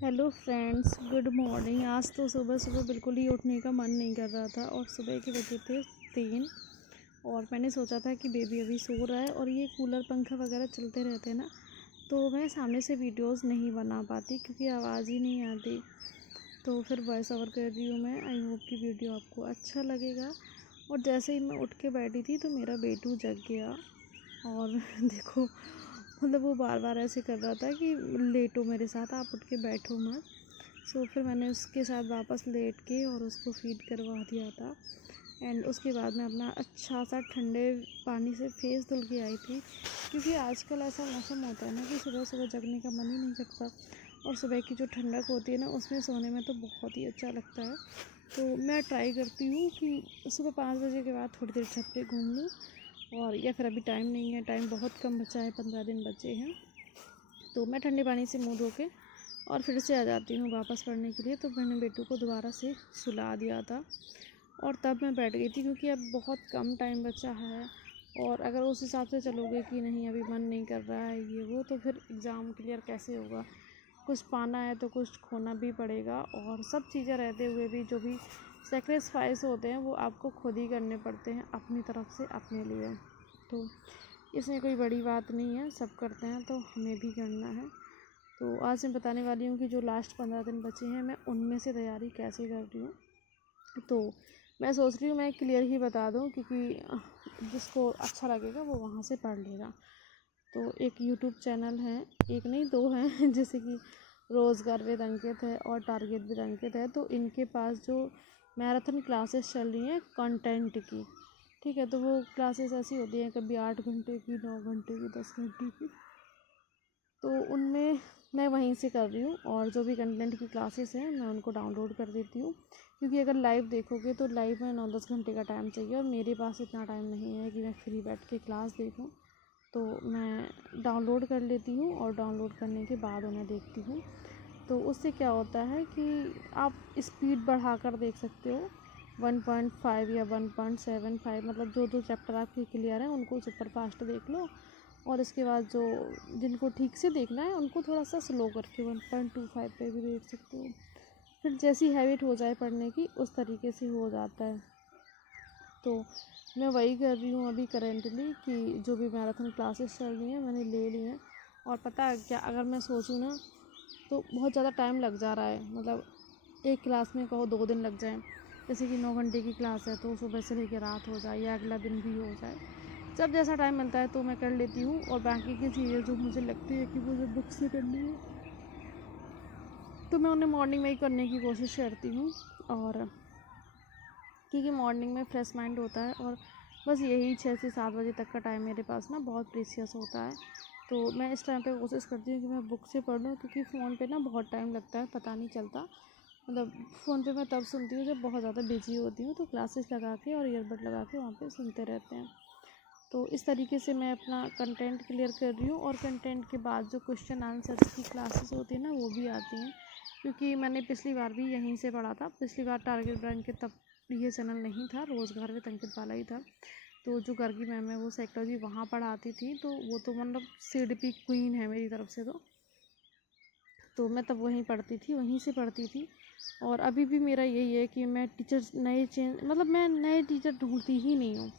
Hello friends, good morning. आज तो सुबह सुबह बिल्कुल ही उठने का मन नहीं कर रहा था और सुबह के बजे थे 3 और मैंने सोचा था कि बेबी अभी सो रहा है और ये कूलर पंखा वगैरह चलते रहते हैं ना, तो मैं सामने से वीडियोस नहीं बना पाती क्योंकि आवाज़ ही नहीं आती। तो फिर वॉइस ओवर कर रही हूँ मैं। आई होप कि वीडियो आपको अच्छा लगेगा। और जैसे ही मैं उठ के बैठी थी तो मेरा बेटू जग गया और देखो, मतलब वो बार बार ऐसे कर रहा था कि लेटो मेरे साथ, आप उठ के बैठो मत। फिर मैंने उसके साथ वापस लेट के और उसको फीड करवा दिया था। एंड उसके बाद मैं अपना अच्छा सा ठंडे पानी से फेस धुल के आई थी, क्योंकि आजकल ऐसा मौसम होता है ना कि सुबह सुबह जगने का मन ही नहीं करता और सुबह की जो ठंडक होती है ना, उसमें सोने में तो बहुत ही अच्छा लगता है। तो मैं ट्राई करती हूँ कि सुबह 5 बजे के बाद थोड़ी देर छत पे घूम लूँ, और या फिर अभी टाइम नहीं है, टाइम बहुत कम बचा है, 15 दिन बचे हैं, तो मैं ठंडे पानी से मुँह धो के और फिर से आ जाती हूँ वापस पढ़ने के लिए। तो मैंने बेटू को दोबारा से सुला दिया था और तब मैं बैठ गई थी, क्योंकि अब बहुत कम टाइम बचा है और अगर उस हिसाब से चलोगे कि नहीं अभी मन नहीं कर रहा है ये वो, तो फिर एग्ज़ाम क्लियर कैसे होगा। कुछ पाना है तो कुछ खोना भी पड़ेगा, और सब चीज़ें रहते हुए भी जो भी सेक्रीफाइस होते हैं वो आपको खुद ही करने पड़ते हैं अपनी तरफ से अपने लिए। तो इसमें कोई बड़ी बात नहीं है, सब करते हैं तो हमें भी करना है। तो आज मैं बताने वाली हूँ कि जो लास्ट 15 दिन बचे हैं मैं उनमें से तैयारी कैसे कर रही हूँ। तो मैं सोच रही हूँ मैं क्लियर ही बता दूँ, क्योंकि जिसको अच्छा लगेगा वो वहाँ से पढ़ लेगा। तो एक यूट्यूब चैनल है, एक नहीं 2 हैं जैसे कि रोज़गार विद अंकित है और टारगेट विद अंकित है। तो इनके पास जो मैराथन क्लासेस चल रही हैं कंटेंट की, ठीक है, तो वो क्लासेस ऐसी होती हैं कभी 8 घंटे की, 9 घंटे की, 10 घंटे की। तो उनमें मैं वहीं से कर रही हूँ और जो भी कंटेंट की क्लासेस हैं मैं उनको डाउनलोड कर देती हूँ, क्योंकि अगर लाइव देखोगे तो लाइव में 9-10 घंटे का टाइम चाहिए और मेरे पास इतना टाइम नहीं है कि मैं फ्री बैठ के क्लास देखूँ। तो मैं डाउनलोड कर लेती हूँ और डाउनलोड करने के बाद उन्हें देखती हूँ। तो उससे क्या होता है कि आप स्पीड बढ़ा कर देख सकते हो, 1.5 या 1.75, मतलब जो चैप्टर आपके क्लियर हैं उनको सुपर फास्ट देख लो, और इसके बाद जो जिनको ठीक से देखना है उनको थोड़ा सा स्लो करके 1.25 पे भी देख सकते हो। फिर जैसी हैबिट हो जाए पढ़ने की उस तरीके से हो जाता है। तो मैं वही कर रही हूँ अभी करेंटली, कि जो भी मैराथन क्लासेस चल रही हैं मैंने ले ली हैं। और पता है क्या, अगर मैं सोचूँ ना तो बहुत ज़्यादा टाइम लग जा रहा है, मतलब एक क्लास में कहो 2 दिन लग जाए। जैसे कि 9 घंटे की क्लास है तो सुबह से लेकर रात हो जाए या अगला दिन भी हो जाए, जब जैसा टाइम मिलता है तो मैं कर लेती हूँ। और बाकी की चीज़ें जो मुझे लगती है कि मुझे बुक से करनी है तो मैं उन्हें मॉर्निंग में ही करने की कोशिश करती हूँ। और क्योंकि मॉर्निंग में फ्रेश माइंड होता है और बस यही 6 से 7 बजे तक का टाइम मेरे पास ना बहुत प्रीशियस होता है। तो मैं इस टाइम पे कोशिश करती हूँ कि मैं बुक से पढ़ लूँ, क्योंकि फ़ोन पे ना बहुत टाइम लगता है, पता नहीं चलता। मतलब फ़ोन पे मैं तब सुनती हूँ जब बहुत ज़्यादा बिजी होती हूँ, तो क्लासेस लगा के और ईयरबड लगा के वहाँ पे सुनते रहते हैं। तो इस तरीके से मैं अपना कंटेंट क्लियर कर रही हूँ। और कंटेंट के बाद जो क्वेश्चन आंसर्स की क्लासेस होती हैं ना वो भी आती हैं, क्योंकि मैंने पिछली बार भी यहीं से पढ़ा था। पिछली बार टारगेट ब्रांड के तब ये चैनल नहीं था, रोज़गार विद अंकित वाला ही था। तो जो गर्गी मैम है वो साइकोलॉजी वहाँ पढ़ाती थी, तो वो तो मतलब सीडीपी क्वीन है मेरी तरफ से। तो मैं तब वहीं पढ़ती थी, वहीं से पढ़ती थी। और अभी भी मेरा यही है कि मैं टीचर्स नए चेंज, मतलब मैं नए टीचर ढूंढती ही नहीं हूँ।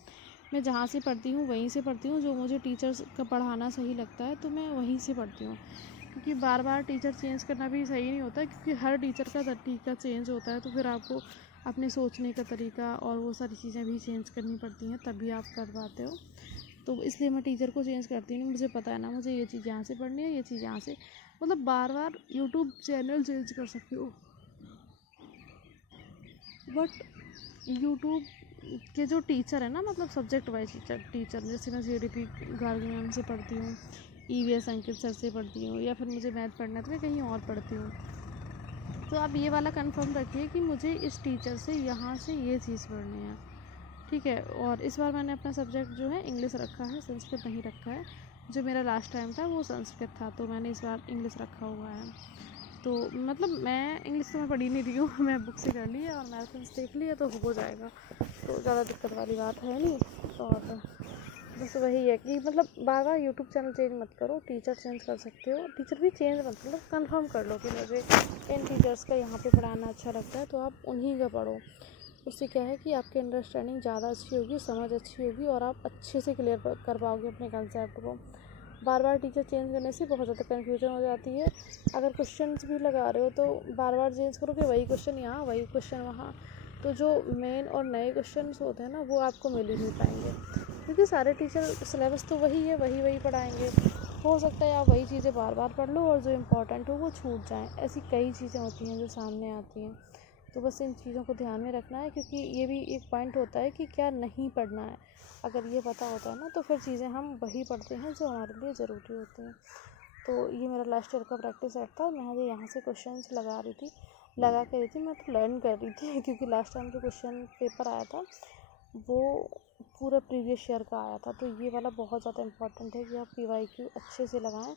मैं जहाँ से पढ़ती हूँ वहीं से पढ़ती हूँ, जो मुझे टीचर्स का पढ़ाना सही लगता है तो मैं वहीं से पढ़ती हूँ। क्योंकि बार बार टीचर चेंज करना भी सही नहीं होता, क्योंकि हर टीचर का तरीका चेंज होता है, तो फिर आपको अपने सोचने का तरीका और वो सारी चीज़ें भी चेंज करनी पड़ती हैं, तभी आप कर पाते हो। तो इसलिए मैं टीचर को चेंज करती नहीं। मुझे पता है ना मुझे ये चीज़ यहाँ से पढ़नी है, ये चीज़ यहाँ से, मतलब बार बार यूट्यूब चैनल चेंज कर सकती हो, बट यूट्यूब के जो टीचर है ना, मतलब सब्जेक्ट वाइज टीचर, जैसे मैं सीडीपी गार्गी मैम से पढ़ती हूँ, ईवीएस अंकित सर से पढ़ती हूँ, या फिर मुझे मैथ पढ़ना है तो मैं कहीं और पढ़ती हूँ। तो आप ये वाला कंफर्म रखिए कि मुझे इस टीचर से यहाँ से ये चीज़ पढ़नी है, ठीक है। और इस बार मैंने अपना सब्जेक्ट जो है इंग्लिश रखा है, संस्कृत नहीं रखा है। जो मेरा लास्ट टाइम था वो संस्कृत था, तो मैंने इस बार इंग्लिश रखा हुआ है। तो मतलब मैं इंग्लिश तो मैं पढ़ी नहीं रही हूँ मैं बुक से कर ली है और मैराथन्स देख लिया तो हो जाएगा, तो ज़्यादा दिक्कत वाली बात है नहीं। और बस वही है कि मतलब बार बार यूट्यूब चैनल चेंज मत करो, टीचर चेंज कर सकते हो, टीचर भी चेंज मत मतलब कंफर्म कर लो कि मुझे इन टीचर्स का यहाँ पे पढ़ाना अच्छा लगता है, तो आप उन्हीं का पढ़ो। उससे क्या है कि आपकी अंडरस्टैंडिंग ज़्यादा अच्छी होगी, समझ अच्छी होगी और आप अच्छे से क्लियर कर पाओगे अपने कंसेप्ट को। बार बार टीचर चेंज करने से बहुत ज़्यादा कन्फ्यूजन हो जाती है। अगर क्वेश्चंस भी लगा रहे हो तो बार बार चेंज करोगे, वही क्वेश्चन यहाँ वही क्वेश्चन वहाँ, तो जो मेन और नए क्वेश्चंस होते हैं ना वो आपको मिल ही नहीं पाएंगे, क्योंकि सारे टीचर सिलेबस तो वही है, वही पढ़ाएंगे। हो सकता है आप वही चीज़ें बार बार पढ़ लो और जो इम्पोर्टेंट हो वो छूट जाएँ। ऐसी कई चीज़ें होती हैं जो सामने आती हैं, तो बस इन चीज़ों को ध्यान में रखना है, क्योंकि ये भी एक पॉइंट होता है कि क्या नहीं पढ़ना है। अगर ये पता होता है ना तो फिर चीज़ें हम वही पढ़ते हैं जो हमारे लिए ज़रूरी होती हैं। तो ये मेरा लास्ट ईयर का प्रैक्टिस सेट था, मैं जो यहाँ से क्वेश्चंस लगा के रही थी, मैं तो लर्न कर रही थी क्योंकि लास्ट टाइम जो क्वेश्चन पेपर आया था वो पूरा प्रीवियस ईयर का आया था। तो ये वाला बहुत ज़्यादा इम्पोर्टेंट है कि आप PYQ अच्छे से लगाएं,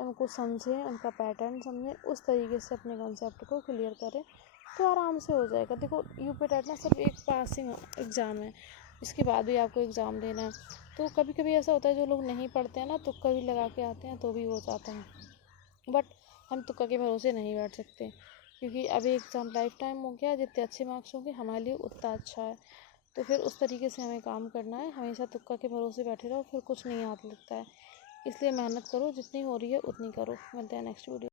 उनको समझें, उनका पैटर्न समझें, उस तरीके से अपने कॉन्सेप्ट को क्लियर करें तो आराम से हो जाएगा। देखो यूपी टेट ना सिर्फ एक पासिंग एग्ज़ाम है, इसके बाद भी आपको एग्ज़ाम देना है। तो कभी कभी ऐसा होता है जो लोग नहीं पढ़ते हैं ना तुक्का भी लगा के आते हैं तो भी हो जाता है, बट हम तुक्का के भरोसे नहीं बैठ सकते, क्योंकि अभी एग्ज़ाम लाइफ टाइम हो गया, जितने अच्छे मार्क्स होंगे हमारे लिए उतना अच्छा है। तो फिर उस तरीके से हमें काम करना है, हमेशा तुक्का के भरोसे बैठे रहो फिर कुछ नहीं हाथ लगता है। इसलिए मेहनत करो, जितनी हो रही है उतनी करो। मिलते हैं नेक्स्ट वीडियो।